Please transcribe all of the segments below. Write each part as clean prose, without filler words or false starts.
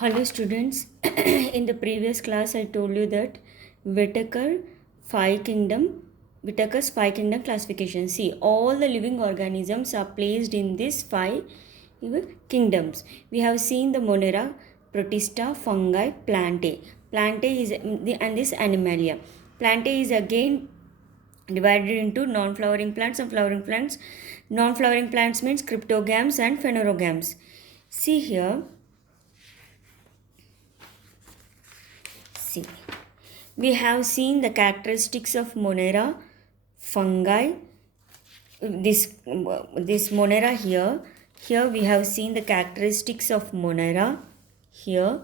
Hello students, in the previous class I told you that Whitaker five kingdom Whitaker's five kingdom classification. See, all the living organisms are placed in these five kingdoms. We have seen the Monera, Protista, fungi, Plantae. Plantae is and this Animalia. Plantae is again divided into non-flowering plants and flowering plants. Non-flowering plants means cryptogams and phanerogams. See here. See, we have seen the characteristics of Monera, fungi. This Monera here. Here we have seen the characteristics of Monera. Here,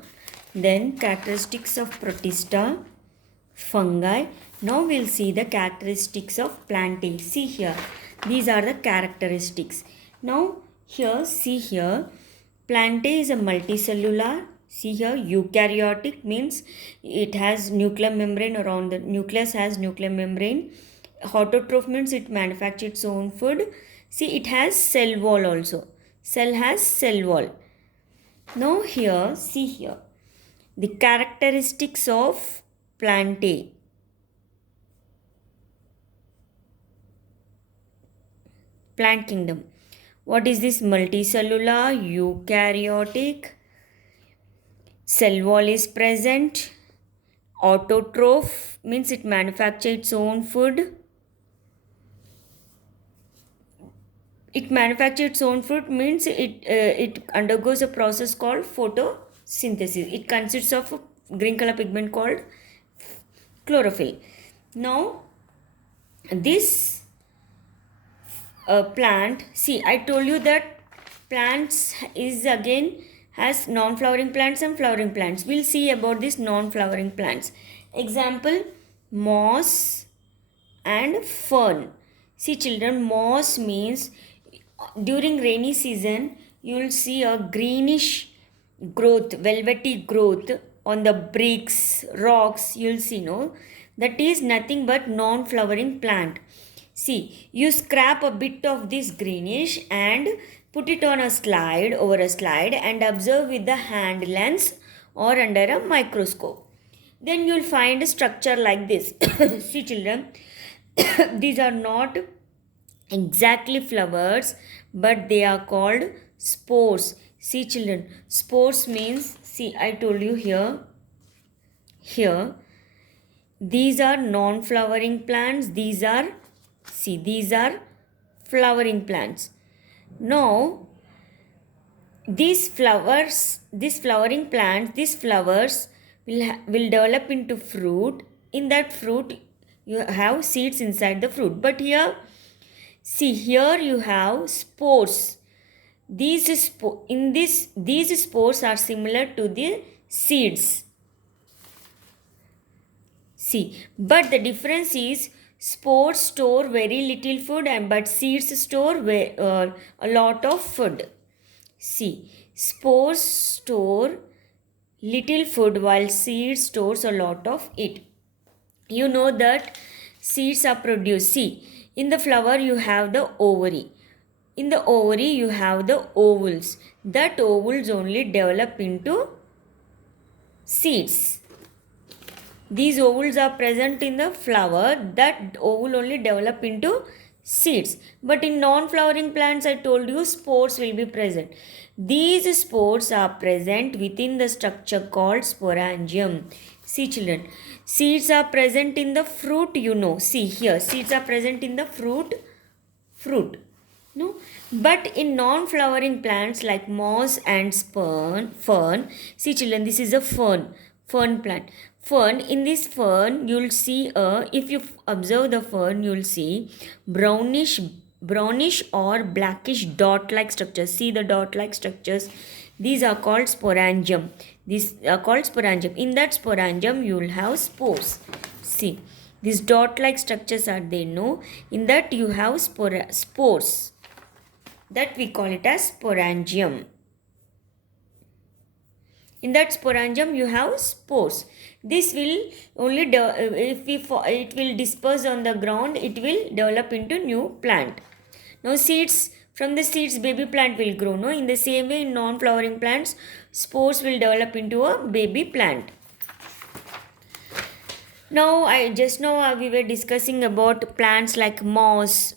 then characteristics of Protista, fungi. Now we'll see the characteristics of Plantae. See here, these are the characteristics. Now here, see here, Plantae is a multicellular. See here, eukaryotic means it has nuclear membrane around the nucleus has nuclear membrane. Autotroph means it manufactures its own food. See, it has cell wall also. Cell has cell wall. Now here, see here, the characteristics of Plantae. Plant kingdom. What is this? Multicellular, eukaryotic, cell wall is present. Autotroph means it manufactures its own food. It manufactures its own food means it undergoes a process called photosynthesis. It consists of a green color pigment called chlorophyll. Now, this plant, see, I told you that plants is again has non-flowering plants and flowering plants. We'll see about this non-flowering plants. Example, moss and fern. See children, moss means during rainy season you will see a greenish growth, velvety growth on the bricks, rocks. You'll see, no, that is nothing but non-flowering plant. See, you scrap a bit of this greenish and put it on a slide, over a slide, and observe with the hand lens or under a microscope. Then you'll find a structure like this. See children, these are not exactly flowers, but they are called spores. See children, spores means, see, I told you here, these are non-flowering plants, these are, see, these are flowering plants. Now, these flowers, these flowering plants, these flowers will develop into fruit. In that fruit, you have seeds inside the fruit. But here, see, here you have spores. These spores are similar to the seeds. See, but the difference is spores store very little food but seeds store a lot of food. See, spores store little food while seeds stores a lot of it. You know that seeds are produced. See, in the flower you have the ovary. In the ovary you have the ovules. That ovules only develop into seeds. These ovules are present in the flower. That ovule only develop into seeds. But in non-flowering plants, I told you spores will be present. These spores are present within the structure called sporangium. See children, seeds are present in the fruit, you know. See here, seeds are present in the fruit. No, but in non-flowering plants like moss and fern, see children, this is a fern plant. Fern, in this fern you'll see if you observe the fern, you'll see brownish or blackish dot like structures. See the dot like structures, these are called sporangium. These are called sporangium. In that sporangium you will have spores. See, these dot like structures are there, no, in that you have spores, that we call it as sporangium. In that sporangium you have spores. This will only it will disperse on the ground, it will develop into new plant. Now seeds From the seeds, baby plant will grow. No, in the same way, in non-flowering plants, spores will develop into a baby plant. Now, we were discussing about plants like moss,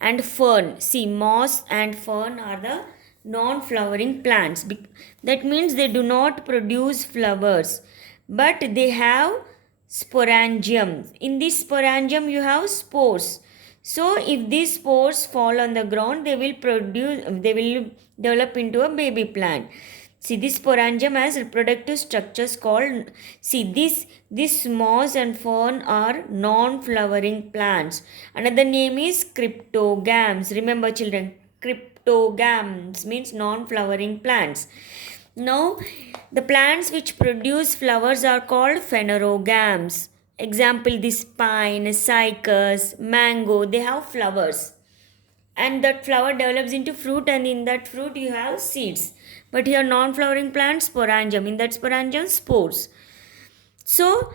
and fern. See, moss and fern are the non-flowering plants. That means they do not produce flowers, but they have sporangium. In this sporangium, you have spores. So, if these spores fall on the ground, they will develop into a baby plant. See, this sporangium has reproductive structures called, this moss and fern are non-flowering plants. Another name is cryptogams. Remember children, cryptogams means non-flowering plants. Now, the plants which produce flowers are called phanerogams. Example, this pine, cycas, mango, they have flowers. And that flower develops into fruit, and in that fruit you have seeds. But here non-flowering plants, sporangium. In that sporangium, spores. So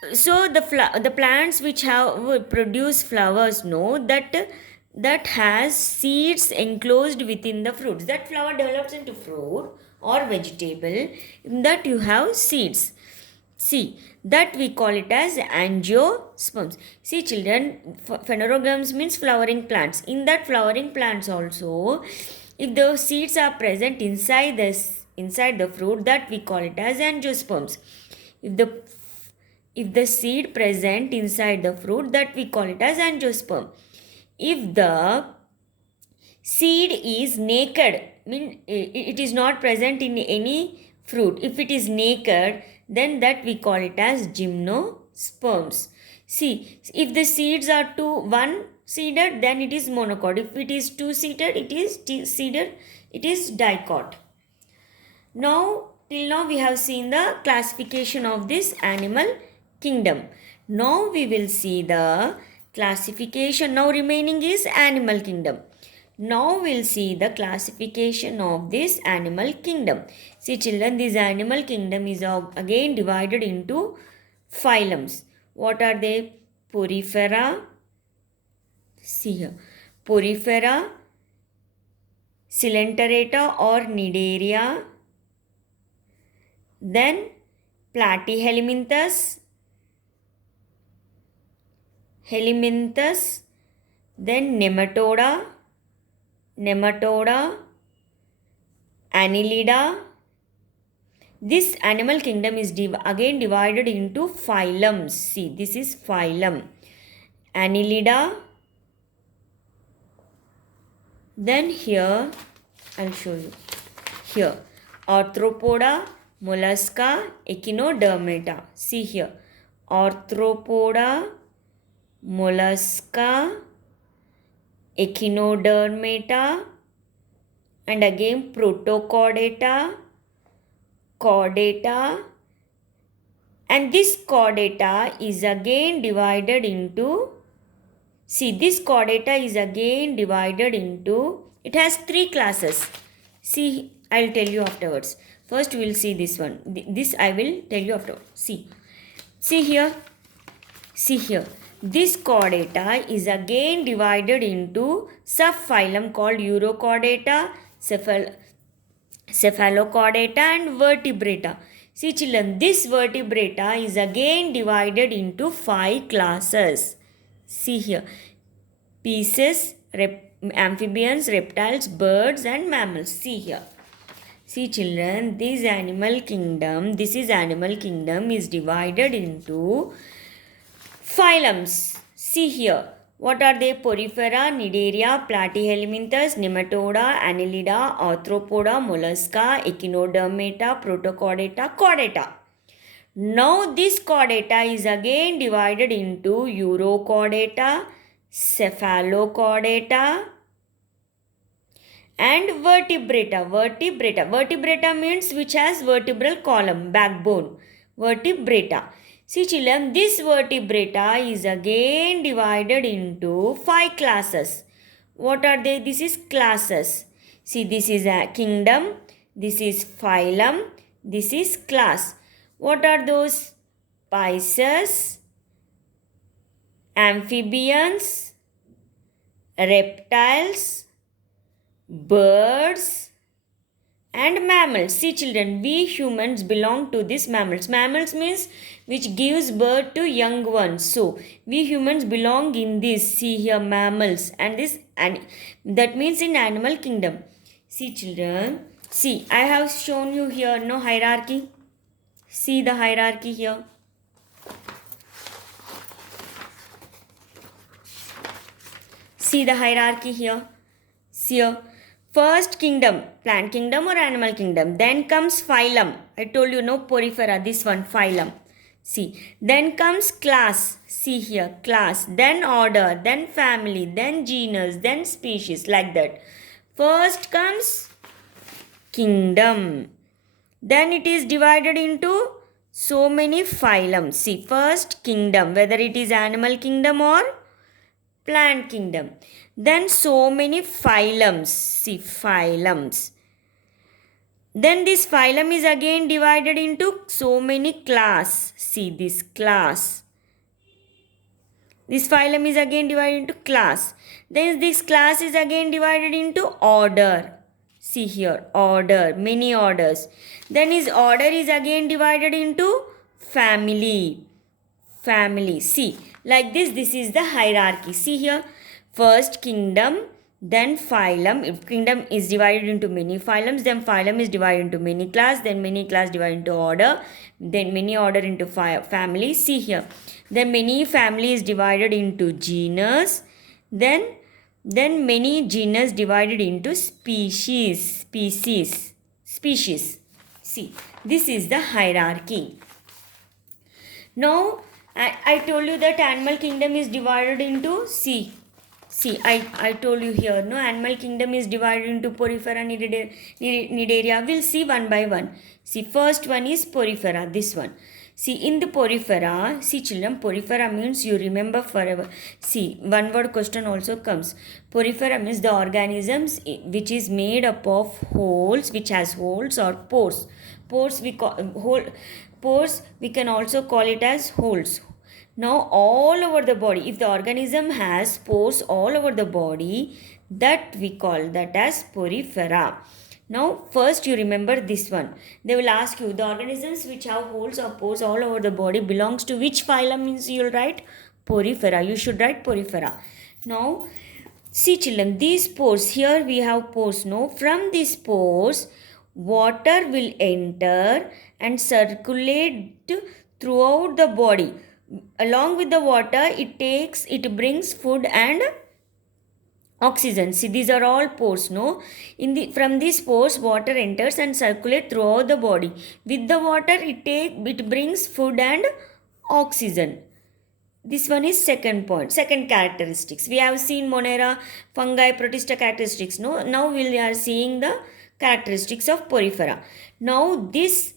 the plants which have produce flowers know that has seeds enclosed within the fruits. That flower develops into fruit or vegetable. In that you have seeds. See, that we call it as angiosperms. See children, phanerogams means flowering plants. In that flowering plants also, if the seeds are present inside the fruit, that we call it as angiosperms. If the seed present inside the fruit, that we call it as angiosperm. If the seed is naked, it is not present in any fruit. If it is naked, then that we call it as gymnosperms. See, if the seeds are one seeded, then it is monocot. If it is two seeded, it is dicot. Now, till now we have seen the classification of this animal kingdom. Now we will see the classification. Now remaining is animal kingdom. Now we'll see the classification of this animal kingdom. See children, this animal kingdom is again divided into phylums. What are they? Porifera. See here. Porifera, Coelenterata or Cnidaria. Then Platyhelminthes. Then Nematoda, Annelida. This animal kingdom is again divided into phylums. See, this is phylum. Annelida. Then here, I'll show you. Here, Arthropoda, Mollusca, Echinodermata. See here, Arthropoda, Mollusca, Echinodermata, and again Protochordata, Chordata, and this Chordata is again divided into, this Chordata is again divided into, it has 3 classes. See, I'll tell you afterwards. First we will see this one. This I will tell you afterwards. See here. This chordata is again divided into subphylum called Urochordata, Cephalochordata and Vertebrata. See children, this Vertebrata is again divided into 5 classes. See here, pieces, amphibians, reptiles, birds and mammals. See here. See children, this animal kingdom is divided into phylums. See here. What are they? Porifera, Cnidaria, Platyhelminthes, Nematoda, Annelida, Arthropoda, Mollusca, Echinodermata, Protochordata, Chordata. Now this chordata is again divided into Urochordata, Cephalochordata and Vertebrata. Vertebrata means which has vertebral column, backbone. Vertebrata. See children, this Vertebrata is again divided into 5 classes. What are they? This is classes. See, this is a kingdom, this is phylum, this is class. What are those? Pisces, amphibians, reptiles, birds, and mammals. See children, we humans belong to these mammals. Mammals means which gives birth to young ones. So we humans belong in this. See here, mammals, and this, and that means in animal kingdom. See children, see I have shown you here no hierarchy. See the hierarchy here. See the hierarchy here. See here. First kingdom, plant kingdom or animal kingdom. Then comes phylum. I told you no, porifera, this one, phylum. See. Then comes class. See here, class. Then order, then family, then genus, then species, like that. First comes kingdom. Then it is divided into so many phylums. See, first kingdom, whether it is animal kingdom or plant kingdom. Then so many phylums. See, phylums. Then this phylum is again divided into so many class. See this class. This phylum is again divided into class. Then this class is again divided into order. See here, order, many orders. Then his order is again divided into family. Family. See, like this is the hierarchy. See here, first kingdom, then phylum. If kingdom is divided into many phylums, then phylum is divided into many class, then many class divided into order, then many order into family. See here, then many family is divided into genus, then many genus divided into species. See, this is the hierarchy. Now I told you that animal kingdom is divided into see I told you here no, animal kingdom is divided into porifera, cnidaria. We'll see one by one. See, first one is porifera, this one. See, in the porifera, see children, porifera means you remember forever. See, one word question also comes. Porifera means the organisms which is made up of holes, which has holes or pores. Pores we can also call it as holes. Now all over the body, if the organism has pores all over the body, that we call that as porifera. Now first you remember this one. They will ask you the organisms which have holes or pores all over the body belongs to which phylum, means you will write porifera. You should write porifera. Now see children, these pores, here we have pores, no? From these pores, water will enter and circulate throughout the body. Along with the water, it brings food and oxygen. See, these are all pores, no? From these pores, water enters and circulate throughout the body. With the water, it brings food and oxygen. This one is second point, second characteristics. We have seen Monera, fungi, protista characteristics. No, now we are seeing the characteristics of porifera. Now this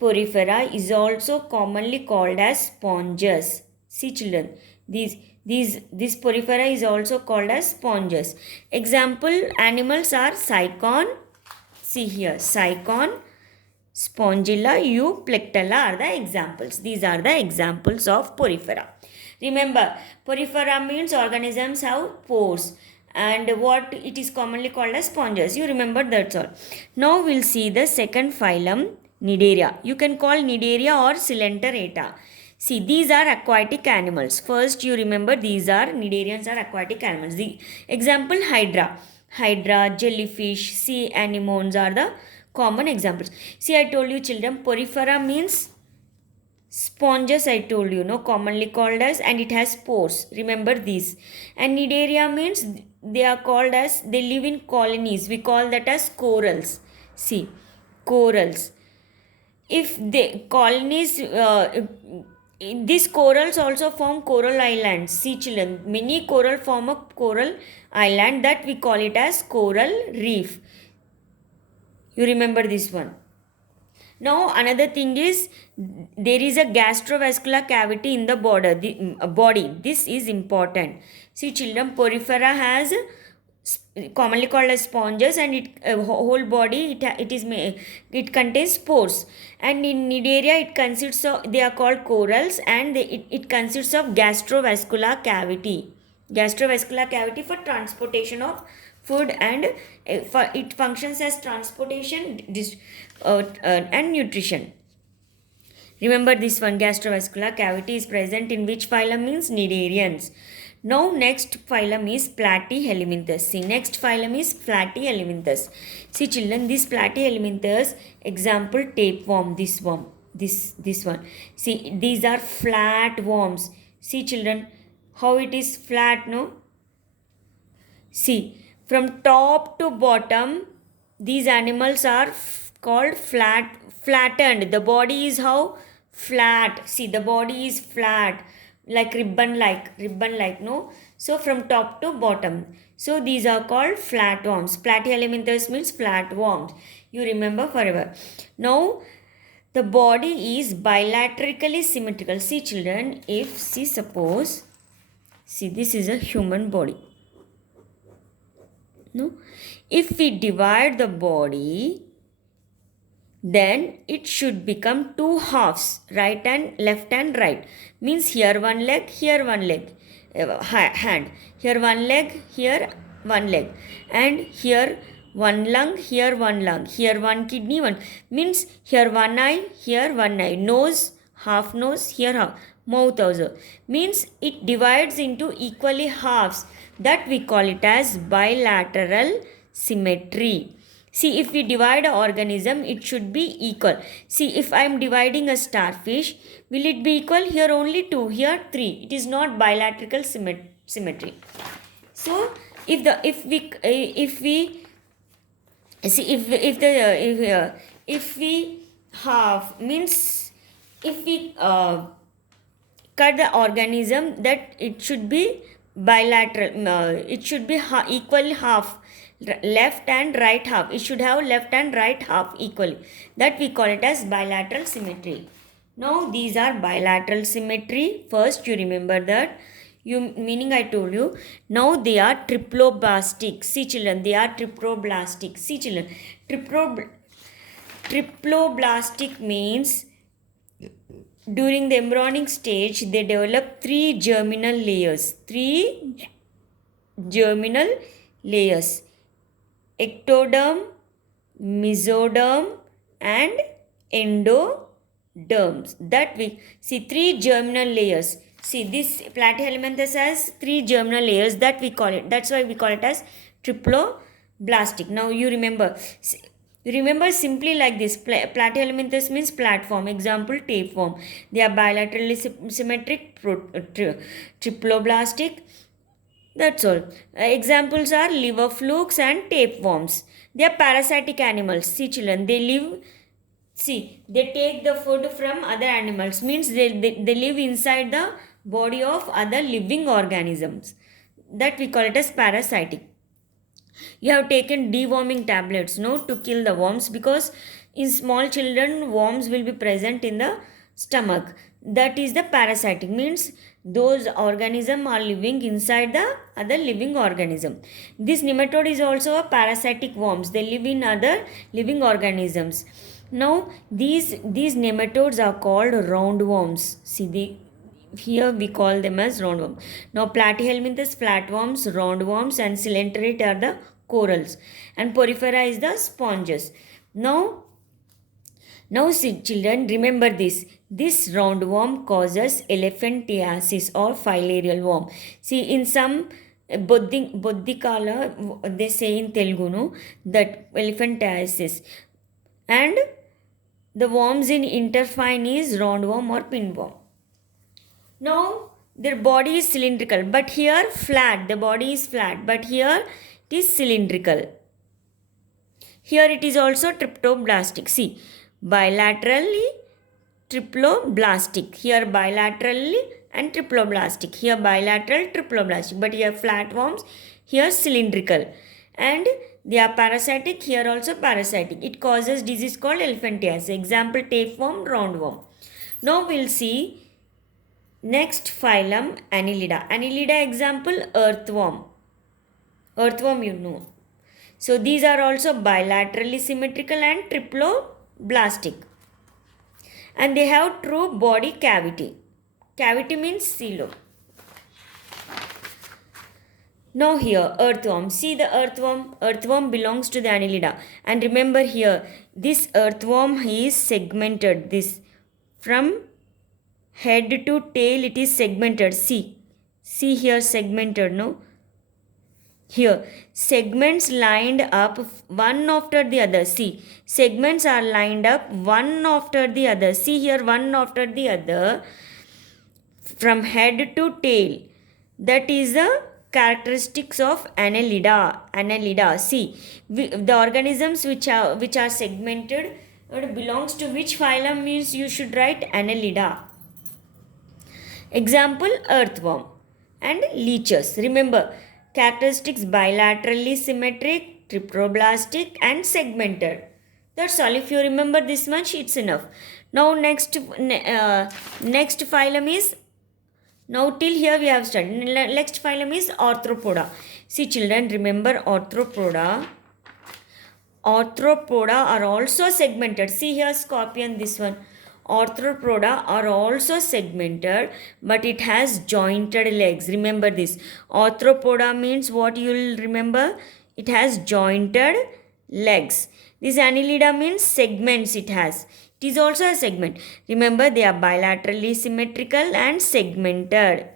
porifera is also commonly called as sponges. See children, this porifera is also called as sponges. Example animals are cycon. See here, cycon, spongilla, euplectella are the examples. These are the examples of porifera. Remember, porifera means organisms have pores, and what it is commonly called as sponges. You remember, that's all. Now we'll see the second phylum, Cnidaria. You can call Cnidaria or Coelenterata. See, these are aquatic animals. First you remember these are Cnidarians are aquatic animals. The example Hydra. Hydra, jellyfish, sea anemones are the common examples. See, I told you children, porifera means sponges, I told you, no, commonly called as, and it has pores. Remember these. And Cnidaria means they are called as, they live in colonies. We call that as corals. See, corals. If the colonies, these corals also form coral islands. See children, many coral form a coral island, that we call it as coral reef. You remember this one. Now another thing is, there is a gastrovascular cavity in the body. This is important. See children, porifera has commonly called as sponges, and whole body it contains pores, and in Cnidaria it consists of, they are called corals, and it consists of gastrovascular cavity for transportation of food, and it functions as transportation, and nutrition. Remember this one, gastrovascular cavity is present in which phylum means Cnidarians. Now next phylum is Platyhelminthes. See, next phylum is Platyhelminthes. See children, this Platyhelminthes, example tapeworm, this worm, this one. See, these are flat worms. See children, how it is flat, no? See, from top to bottom, these animals are called flattened. The body is how? Flat. See, the body is flat, like ribbon like, no? So, from top to bottom. So, these are called flatworms. Platyhelminthes means flatworms. You remember forever. Now, the body is bilaterally symmetrical. See, children, suppose, see, this is a human body. No? If we divide the body, then it should become two halves, right and left and right. Means here one leg, here one leg, hand. Here one leg, here one leg. And here one lung, here one lung. Here one kidney, one. Means here one eye, here one eye. Nose, half nose, here half. Mouth also. Means it divides into equally halves. That we call it as bilateral symmetry. See, if we divide an organism, it should be equal. See, if I am dividing a starfish, will it be equal? Here only 2, here 3. It is not bilateral symmetry. So, if we half means, if we cut the organism, that it should be bilateral. It should be equal half, left and right half. It should have left and right half equally. That we call it as bilateral symmetry. Now these are bilateral symmetry. First you remember that. Meaning I told you. Now they are triploblastic. See children, they are triploblastic. See children, triploblastic means during the embryonic stage they develop 3 germinal layers. 3 germinal layers. Ectoderm, mesoderm, and endoderms. That we see 3 germinal layers. See, this Platyhelminthes has 3 germinal layers. That we call it. That's why we call it as triploblastic. Now you remember. Remember simply like this. Platyhelminthes means platform. Example, tapeworm. They are bilaterally symmetric, triploblastic. That's all. Examples are liver flukes and tapeworms. They are parasitic animals. See children, they live, see, they take the food from other animals. Means they live inside the body of other living organisms. That we call it as parasitic. You have taken deworming tablets, no, to kill the worms, because in small children worms will be present in the stomach. That is the parasitic. Means those organisms are living inside the other living organism. This nematode is also a parasitic worms. They live in other living organisms. Now these nematodes are called roundworms. See, here we call them as roundworm. Now Platyhelminthes, flatworms, roundworms, and coelenterate are the corals, and porifera is the sponges. Now see children, remember this. This roundworm causes elephantiasis or filarial worm. See, in some Bodhikala, they say in Telugu, no, that elephantiasis. And the worms in interfine is roundworm or pinworm. Now, their body is cylindrical, but here flat. The body is flat, but here it is cylindrical. Here it is also triploblastic. See, bilaterally triploblastic. Here bilaterally and triploblastic. Here bilateral triploblastic. But here flatworms, here cylindrical. And they are parasitic, here also parasitic. It causes disease called elephantiasis. Example, tapeworm, roundworm. Now we'll see next phylum, Annelida. Annelida example, earthworm. Earthworm you know. So these are also bilaterally symmetrical and triploblastic. And they have true body cavity. Cavity means silo. Now here earthworm. See the earthworm. Earthworm belongs to the Annelida. And remember here, this earthworm is segmented. This from head to tail it is segmented. See here segmented, no? Here segments lined up one after the other. See, segments are lined up one after the other. See here, one after the other from head to tail. That is the characteristics of Annelida. See, the organisms which are segmented belongs to which phylum means you should write Annelida. Example, earthworm and leeches. Remember, characteristics bilaterally symmetric, triploblastic and segmented. That's all. If you remember this much, it's enough. Now next phylum is, now till here we have studied. Next phylum is Arthropoda. See children, remember Arthropoda. Arthropoda are also segmented. See here scorpion, this one. Arthropoda are also segmented, but it has jointed legs. Remember this. Arthropoda means what you will remember? It has jointed legs. This Annelida means segments it has. It is also a segment. Remember, they are bilaterally symmetrical and segmented.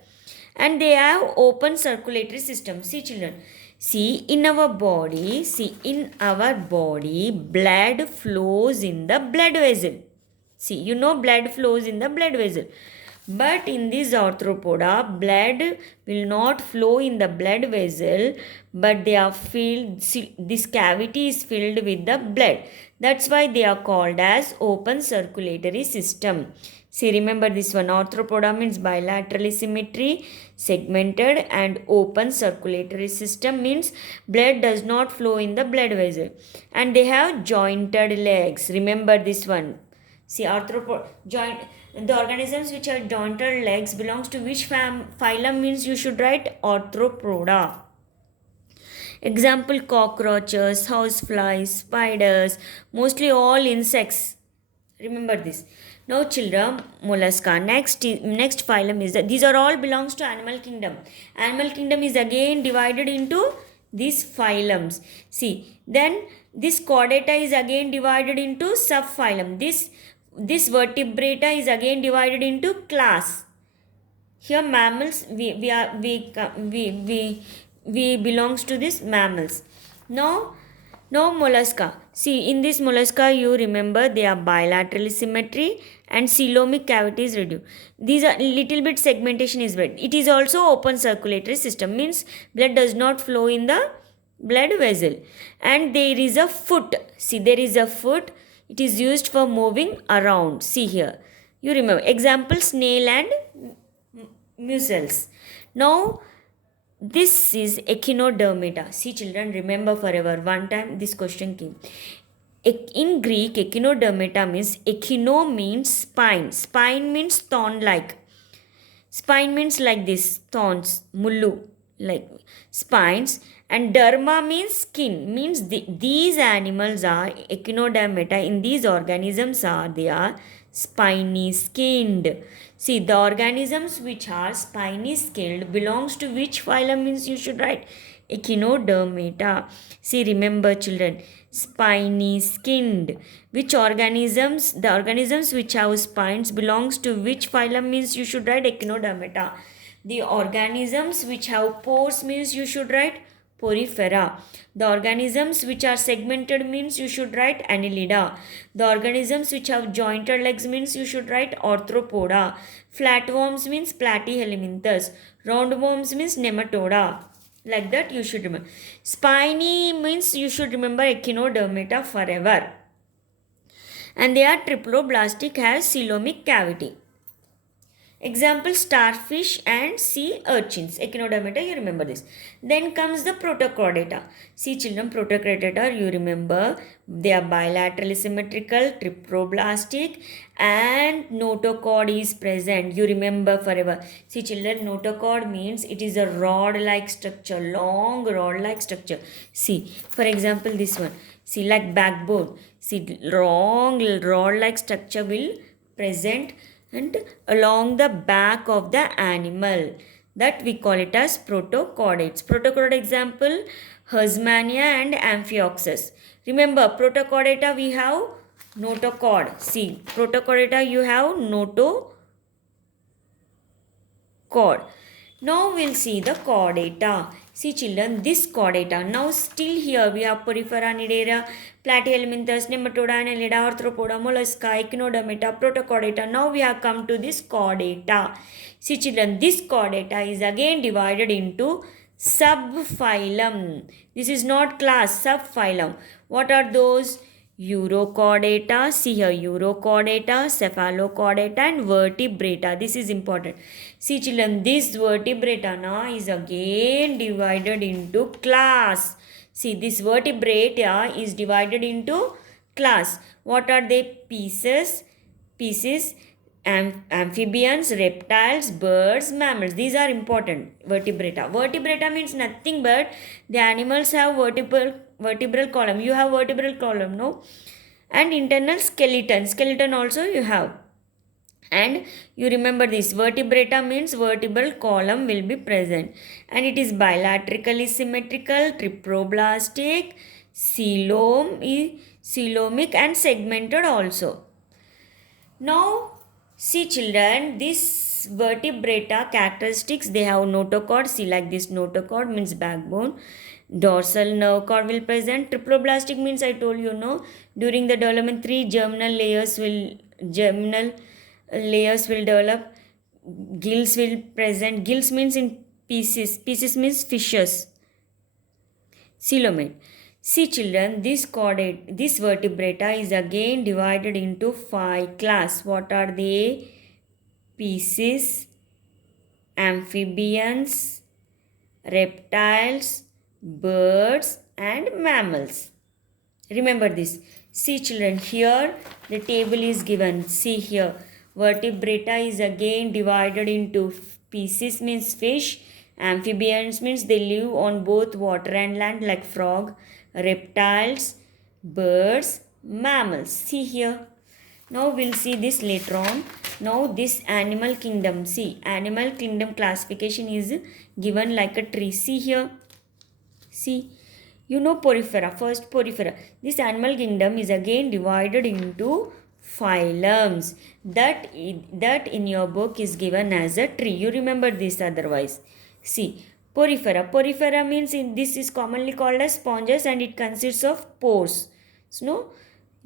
And they have open circulatory system. See children. See in our body, blood flows in the blood vessel. See, you know blood flows in the blood vessel. But in this arthropoda, blood will not flow in the blood vessel, but they are filled, this cavity is filled with the blood. That's why they are called as open circulatory system. See, remember this one. Arthropoda means bilaterally symmetry, segmented, and open circulatory system means blood does not flow in the blood vessel. And they have jointed legs. Remember this one. See, the organisms which have jointed legs belongs to which phylum means you should write Arthropoda. Example, cockroaches, houseflies, spiders, mostly all insects. Remember this. Now children, mollusca. Next phylum is that these are all belongs to animal kingdom. Animal kingdom is again divided into these phylums. See, then this chordata is again divided into subphylum. This vertebrata is again divided into class. Here mammals, we belongs to this mammals. Now mollusca. See, in this mollusca you remember they are bilaterally symmetry and coelomic cavity is reduced. These are little bit segmentation is bad. It is also open circulatory system, means blood does not flow in the blood vessel. And there is a foot. See, there is a foot. It is used for moving around. See here. You remember. Example, snail and mussels. Now, this is echinodermata. See children, remember forever. One time this question came. In Greek, echinodermata means, echino means spine. Spine means thorn-like. Spine means like this, thorns, mullu, like spines. And derma means skin, means these animals are echinodermata. In these organisms they are spiny skinned. See, the organisms which are spiny skinned belongs to which phylum means you should write echinodermata. See, remember children, spiny skinned. Which organisms, the organisms which have spines belongs to which phylum means you should write echinodermata. The organisms which have pores means you should write Porifera. The organisms which are segmented means you should write Annelida. The organisms which have jointed legs means you should write Arthropoda. Flatworms means Platyhelminthes. Roundworms means Nematoda. Like that you should remember. Spiny means you should remember Echinodermata forever. And they are triploblastic, has coelomic cavity. Example, starfish and sea urchins. Echinodermata, you remember this. Then comes the Protochordata. See children, Protochordata, you remember, they are bilaterally symmetrical, triploblastic, and notochord is present. You remember forever. See children, notochord means it is a rod-like structure, long rod-like structure. See, for example, this one. See, like backbone. See, long rod-like structure will present and along the back of the animal. that we call it as protochordates. Protochordate example, Hersmania and Amphioxus. Remember, protochordata we have notochord. See, protochordata you have notochord. Now we'll see the chordata. See children, this chordata. Now still here we have Porifera, Nidera, Platyhelminthes, Nematoda, Annelida, Arthropoda, Mollusca, Echinodermata, Protochordata. Now we have come to this chordata. See children, this chordata is again divided into subphylum. This is not class, subphylum. What are those? Urochordata, see here, urochordata, cephalochordata and vertebrata. This is important. See children, this vertebrata is again divided into class. See, this vertebrata is divided into class. What are they? Pieces, amphibians, reptiles, birds, mammals. These are important. Vertebrata. Vertebrata means nothing but the animals have vertebral column. You have vertebral column, no? And internal skeleton. Skeleton also you have. And you remember this, vertebrata means vertebral column will be present. And it is bilaterally symmetrical, triploblastic, coelomic and segmented also. Now, see children, this vertebrata characteristics, they have notochord. See like this, notochord means backbone. Dorsal nerve cord will present. Triploblastic means I told you, no, during the development 3 germinal layers will develop. Gills will present. Gills means in pieces. Pieces means fishes. Coelomate. See children, this vertebrata is again divided into 5 class. What are they? Pieces, amphibians, reptiles, birds and mammals. Remember this. See children, here the table is given. See here, vertebrata is again divided into pieces means fish, amphibians means they live on both water and land like frog, reptiles, birds, mammals. See here. Now we'll see this later on. Now this animal kingdom. See, animal kingdom classification is given like a tree. See here. See, you know Porifera. First Porifera. This animal kingdom is again divided into phylums. That in your book is given as a tree. You remember this otherwise. See, Porifera. Porifera means this is commonly called as sponges and it consists of pores. So, no,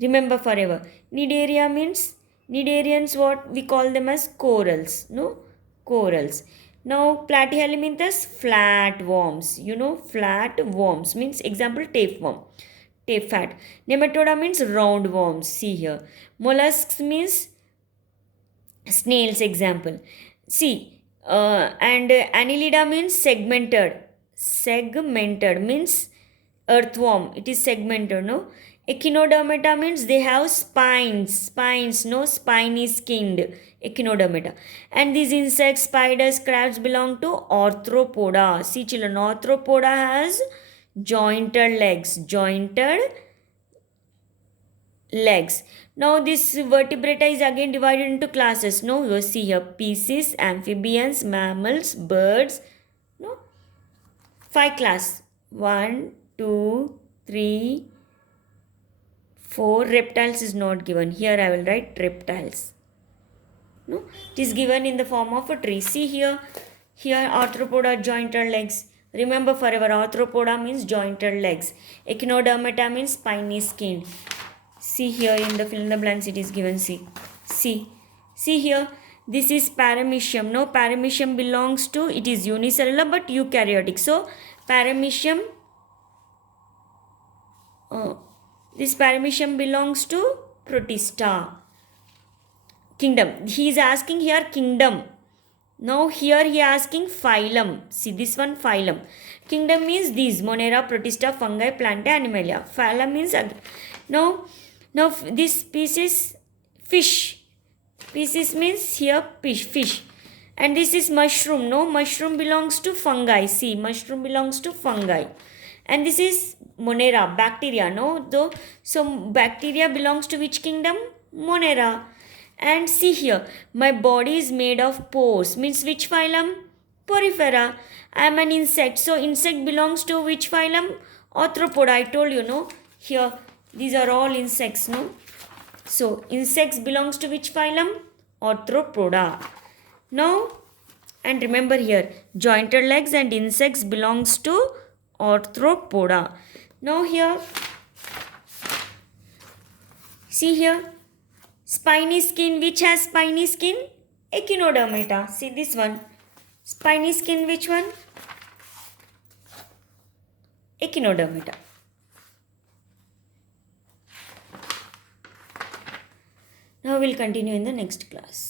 remember forever. Cnidaria means, cnidarians what we call them as corals. No, corals. Now, Platyhelminthes, flatworms. You know, flatworms means example tapeworm. Tape fat. Nematoda means roundworms. See here. Mollusks means snails example. See. And Annelida means segmented. Segmented means earthworm. It is segmented, no? Echinodermata means they have spines. Spines, no? Spiny skinned. Echinodermata. And these insects, spiders, crabs belong to Arthropoda. See children, Arthropoda has jointed legs. Jointed legs. Now this vertebrata is again divided into classes. No, you see here pieces, amphibians, mammals, birds. No, 5 class. 1, 2, 3, 4. Reptiles is not given. Here I will write reptiles. No, it is given in the form of a tree. See here. Here Arthropoda jointed legs. Remember forever, Arthropoda means jointed legs. Echinodermata means spiny skinned. See here in the fill in the blanks it is given. See here, this is paramecium. No, paramecium belongs to, it is unicellular but eukaryotic. So paramecium, this paramecium belongs to Protista kingdom. He is asking here kingdom. Now here he is asking phylum. See this one, phylum. Kingdom means these, Monera, Protista, fungi, planta, animalia. Phylum means now this species fish. Species means here fish. And this is mushroom. No, mushroom belongs to fungi. See, mushroom belongs to fungi. And this is Monera, bacteria. No, though. So bacteria belongs to which kingdom? Monera. And see here, my body is made of pores. Means which phylum? Porifera. I am an insect. So insect belongs to which phylum? Arthropoda. I told you, no? Here, these are all insects, no? So insects belongs to which phylum? Arthropoda. Now, and remember here, jointed legs and insects belongs to Arthropoda. Now here, see here, spiny skin. Which has spiny skin? Echinodermata. See this one. Spiny skin, which one? Echinodermata. Now we'll continue in the next class.